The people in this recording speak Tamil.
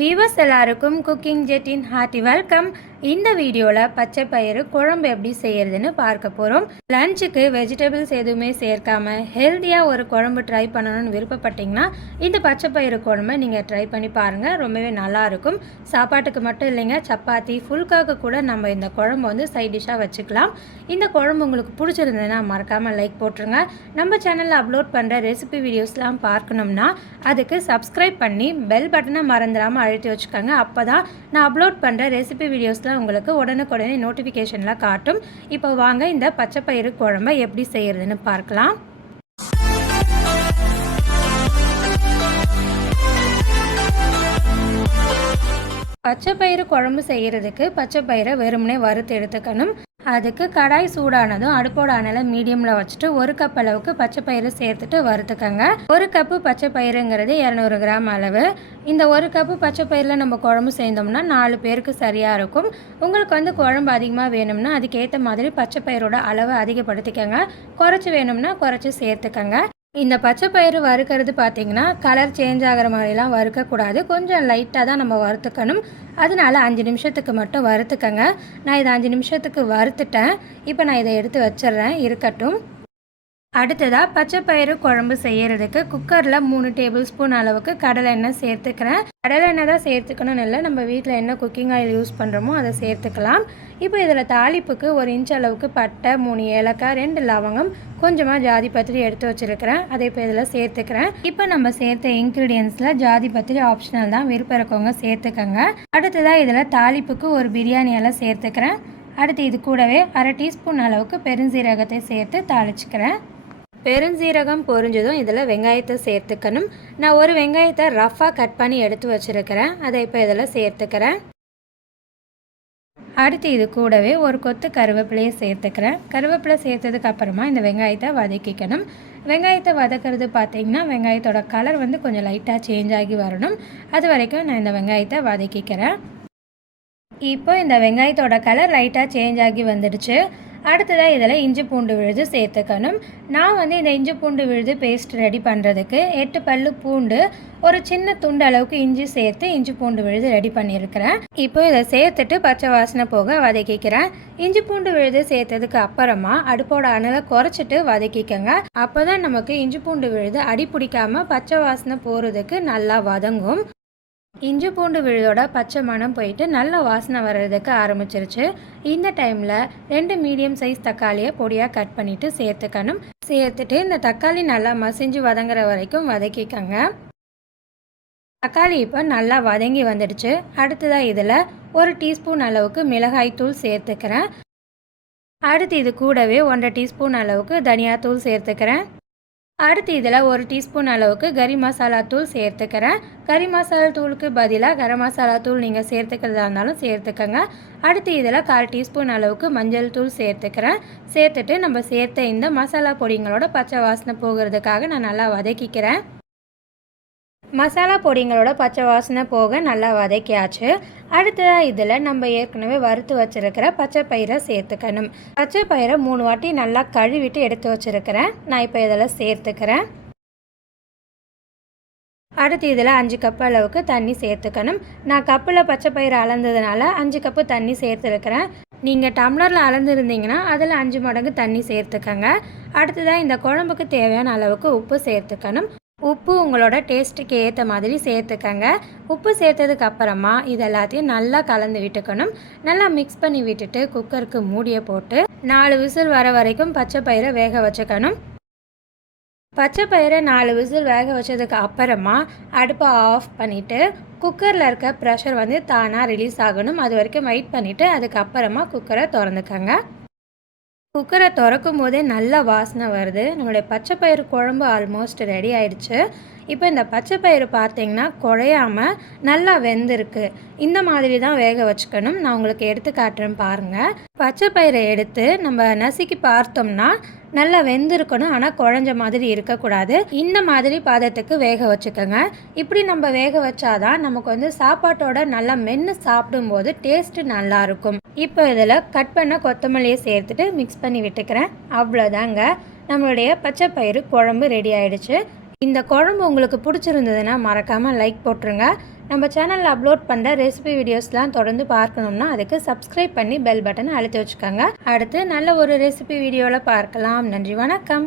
வீவர்ஸ் எல்லாருக்கும் குக்கிங் ஜெட்டின் ஹார்ட்டி வெல்கம். இந்த வீடியோவில் பச்சை பயிறு குழம்பு எப்படி செய்யறதுன்னு பார்க்க போகிறோம். லஞ்சுக்கு வெஜிடபிள்ஸ் எதுவுமே சேர்க்காம ஹெல்த்தியாக ஒரு குழம்பு ட்ரை பண்ணணும்னு விருப்பப்பட்டிங்கன்னா இந்த பச்சை பயிறு குழம்பை நீங்கள் ட்ரை பண்ணி பாருங்கள். ரொம்பவே நல்லாயிருக்கும். சாப்பாட்டுக்கு மட்டும் இல்லைங்க, சப்பாத்தி ஃபுல்காக்கு கூட நம்ம இந்த குழம்பு வந்து சைட் டிஷ்ஷாக வச்சுக்கலாம். இந்த குழம்பு உங்களுக்கு பிடிச்சிருந்ததுன்னா மறக்காமல் லைக் போட்டுருங்க. நம்ம சேனலில் அப்லோட் பண்ணுற ரெசிபி வீடியோஸ்லாம் பார்க்கணும்னா அதுக்கு சப்ஸ்கிரைப் பண்ணி பெல் பட்டனை மறந்துடாமல் அழுத்தி வச்சுக்கோங்க. அப்போ தான் நான் அப்லோட் பண்ணுற ரெசிபி வீடியோஸ்லாம் உங்களுக்கு உடனுக்குடனே நோட்டிஃபிகேஷனில் காட்டும். இப்போ வாங்க இந்த பச்சை பயிறு குழம்பை எப்படி செய்யறதுன்னு பார்க்கலாம். பச்சை பயிறு குழம்பு செய்கிறதுக்கு பச்சை பயிரை வெறுமனே வறுத்து எடுத்துக்கணும். அதுக்கு கடாய் சூடானதும் அடுப்போட அனலை மீடியமில் வச்சுட்டு 1 கப் அளவுக்கு பச்சை பயிறு சேர்த்துட்டு வறுத்துக்கங்க. 1 கப்பு பச்சை பயிறுங்கிறது 200 கிராம் அளவு. இந்த 1 கப்பு பச்சை பயிரில் நம்ம குழம்பு செய்தோம்னா 4 பேருக்கு சரியாக இருக்கும். உங்களுக்கு வந்து குழம்பு அதிகமாக வேணும்னா அதுக்கேற்ற மாதிரி பச்சை பயிரோட அளவை அதிகப்படுத்திக்கங்க. குறைச்சி வேணும்னா குறைச்சி சேர்த்துக்கங்க. இந்த பச்சை பயிறு வறுக்கிறது பார்த்திங்கன்னா கலர் சேஞ்ச் ஆகிற மாதிரிலாம் வறுக்கக்கூடாது. கொஞ்சம் லைட்டாக தான் நம்ம வறுத்துக்கணும். அதனால 5 நிமிஷத்துக்கு மட்டும் வறுத்துக்கங்க. நான் இதை 5 நிமிஷத்துக்கு வறுத்துட்டேன். இப்போ நான் இதை எடுத்து வச்சிடுறேன், இருக்கட்டும். அடுத்ததாக பச்சை பயிறு குழம்பு செய்கிறதுக்கு குக்கரில் 3 டேபிள் ஸ்பூன் அளவுக்கு கடலை எண்ணெய் சேர்த்துக்கிறேன். கடலை எண்ணெய் தான் சேர்த்துக்கணும்னு இல்லை, நம்ம வீட்டில் என்ன குக்கிங் ஆயில் யூஸ் பண்ணுறோமோ அதை சேர்த்துக்கலாம். இப்போ இதில் தாளிப்புக்கு 1 இன்ச் அளவுக்கு பட்டை, 3 ஏலக்காய், 2 லவங்கம், கொஞ்சமாக ஜாதி பத்திரி எடுத்து வச்சுருக்கிறேன். அதை இப்போ இதில் சேர்த்துக்கிறேன். இப்போ நம்ம சேர்த்த இன்க்ரீடியன்ஸில் ஜாதி பத்திரி ஆப்ஷனல் தான், விருப்பம் இருக்கவங்க சேர்த்துக்கங்க. அடுத்ததாக இதில் தாளிப்புக்கு ஒரு பிரியாணி இலை சேர்த்துக்கிறேன். அடுத்து இது கூடவே 1/2 டீஸ்பூன் அளவுக்கு பெருஞ்சீரகத்தை சேர்த்து தாளிச்சுக்கிறேன். பெருஞ்சீரகம் பொரிஞ்சதும் இதில் வெங்காயத்தை சேர்த்துக்கணும். நான் ஒரு வெங்காயத்தை ரஃப்பாக கட் பண்ணி எடுத்து வச்சுருக்கிறேன். அதை இப்போ இதில் சேர்த்துக்கிறேன். அடுத்து இது கூடவே ஒரு கொத்து கருவேப்பிலையை சேர்த்துக்கிறேன். கருவேப்பிலை சேர்த்ததுக்கு அப்புறமா இந்த வெங்காயத்தை வதக்கிக்கணும். வெங்காயத்தை வதக்கிறது பார்த்திங்கன்னா வெங்காயத்தோட கலர் வந்து கொஞ்சம் லைட்டாக சேஞ்ச் ஆகி வரணும். அது வரைக்கும் நான் இந்த வெங்காயத்தை வதக்கிக்கிறேன். இப்போ இந்த வெங்காயத்தோட கலர் லைட்டாக சேஞ்ச் ஆகி வந்துடுச்சு. அடுத்ததாக இதில் இஞ்சி பூண்டு விழுது சேர்த்துக்கணும். நான் வந்து இந்த இஞ்சி பூண்டு விழுது பேஸ்ட் ரெடி பண்ணுறதுக்கு 8 பல்லு பூண்டு, ஒரு சின்ன துண்டு அளவுக்கு இஞ்சி சேர்த்து இஞ்சி பூண்டு விழுது ரெடி பண்ணியிருக்கிறேன். இப்போ இதை சேர்த்துட்டு பச்சை வாசனை போக வதக்கிக்கிறேன். இஞ்சி பூண்டு விழுது சேர்த்ததுக்கு அப்புறமா அடுப்போட அனலை குறைச்சிட்டு வதக்கிக்கங்க. அப்போ தான் நமக்கு இஞ்சி பூண்டு விழுது அடி பிடிக்காமல் பச்சை வாசனை போகிறதுக்கு நல்லா வதங்கும். இஞ்சி பூண்டு விழுதோட பச்சை மணம் போயிட்டு நல்ல வாசனை வர்றதுக்கு ஆரம்பிச்சிருச்சு. இந்த டைமில் 2 மீடியம் சைஸ் தக்காளியை பொடியாக கட் பண்ணிவிட்டு சேர்த்துக்கணும். சேர்த்துட்டு இந்த தக்காளி நல்லா மசிஞ்சு வதங்குற வரைக்கும் வதக்கிக்கங்க. தக்காளி இப்போ நல்லா வதங்கி வந்துடுச்சு. அடுத்ததாக இதில் 1 டீஸ்பூன் அளவுக்கு மிளகாய் தூள் சேர்த்துக்கிறேன். அடுத்து இது கூடவே 1/2 டீஸ்பூன் அளவுக்கு தனியாத்தூள் சேர்த்துக்கிறேன். அடுத்து இதில் 1 டீஸ்பூன் அளவுக்கு கறி மசாலா தூள் சேர்த்துக்கிறேன். கறி மசாலா தூளுக்கு பதிலாக கரம் மசாலா தூள் நீங்கள் சேர்த்துக்கிறதா இருந்தாலும் சேர்த்துக்கங்க. அடுத்து இதில் 1/4 டீஸ்பூன் அளவுக்கு மஞ்சள் தூள் சேர்த்துக்கிறேன். சேர்த்துட்டு நம்ம சேர்த்த இந்த மசாலா பொடிங்களோட பச்சை வாசனை போகிறதுக்காக நான் நல்லா வதக்கிக்கிறேன். மசாலா பொடிங்களோட பச்சை வாசனை போக நல்லா வதக்கியாச்சு. அடுத்ததாக இதில் நம்ம ஏற்கனவே வறுத்து வச்சுருக்கிற பச்சை பயிரை சேர்த்துக்கணும். பச்சை பயிரை 3 வாட்டி நல்லா கழுவிட்டு எடுத்து வச்சுருக்கிறேன். நான் இப்போ இதில் சேர்த்துக்கிறேன். அடுத்து இதில் 5 கப் அளவுக்கு தண்ணி சேர்த்துக்கணும். நான் கப்பில் பச்சை பயிரை அளந்ததுனால 5 கப்பு தண்ணி சேர்த்துருக்கிறேன். நீங்கள் டம்ளரில் அளந்துருந்தீங்கன்னா அதில் 5 மடங்கு தண்ணி சேர்த்துக்கங்க. அடுத்ததாக இந்த குழம்புக்கு தேவையான அளவுக்கு உப்பு சேர்த்துக்கணும். உப்பு உங்களோட டேஸ்ட்டுக்கு ஏற்ற மாதிரி சேர்த்துக்கங்க. உப்பு சேர்த்ததுக்கு அப்புறமா இது எல்லாத்தையும் நல்லா கலந்து விட்டுக்கணும். நல்லா மிக்ஸ் பண்ணி விட்டுட்டு குக்கருக்கு மூடியை போட்டு 4 விசில் வர வரைக்கும் பச்சை பயிரை வேக வச்சுக்கணும். பச்சை பயிரை 4 விசில் வேக வச்சதுக்கு அப்புறமா அடுப்பை ஆஃப் பண்ணிவிட்டு குக்கரில் இருக்க ப்ரெஷர் வந்து தானாக ரிலீஸ் ஆகணும். அது வரைக்கும் வெயிட் பண்ணிவிட்டு அதுக்கப்புறமா குக்கரை திறந்துக்கங்க. குக்கரை திறக்கும் போதே நல்ல வாசனை வருது. நம்மளுடைய பச்சை பயிறு குழம்பு ஆல்மோஸ்ட் ரெடி ஆயிடுச்சு. இப்போ இந்த பச்சை பயிறு பார்த்திங்கன்னா குழையாமல் நல்லா வெந்திருக்கு. இந்த மாதிரி தான் வேக வச்சுக்கணும். நான் உங்களுக்கு எடுத்து காட்டுறேன் பாருங்கள். பச்சை பயிரை எடுத்து நம்ம நசுக்கி பார்த்தோம்னா நல்லா வெந்திருக்கணும், ஆனால் குழஞ்ச மாதிரி இருக்கக்கூடாது. இந்த மாதிரி பாதத்துக்கு வேக வச்சுக்கோங்க. இப்படி நம்ம வேக வச்சாதான் நமக்கு வந்து சாப்பாட்டோட நல்லா மென்று சாப்பிடும்போது டேஸ்ட்டு நல்லாயிருக்கும். இப்போ இதில் கட் பண்ண கொத்தமல்லியை சேர்த்துட்டு மிக்ஸ் பண்ணி விட்டுக்கிறேன். அவ்வளோதாங்க, நம்மளுடைய பச்சை பயிறு குழம்பு ரெடி ஆயிடுச்சு. இந்த குழம்பு உங்களுக்கு பிடிச்சிருந்ததுன்னா மறக்காமல் லைக் போட்டுருங்க. நம்ம சேனலில் அப்லோட் பண்ணுற ரெசிபி வீடியோஸ்லாம் தொடர்ந்து பார்க்கணும்னா அதுக்கு சப்ஸ்கிரைப் பண்ணி பெல் பட்டனை அழுத்தி வச்சுக்கோங்க. அடுத்து நல்ல ஒரு ரெசிபி வீடியோவில் பார்க்கலாம். நன்றி, வணக்கம்.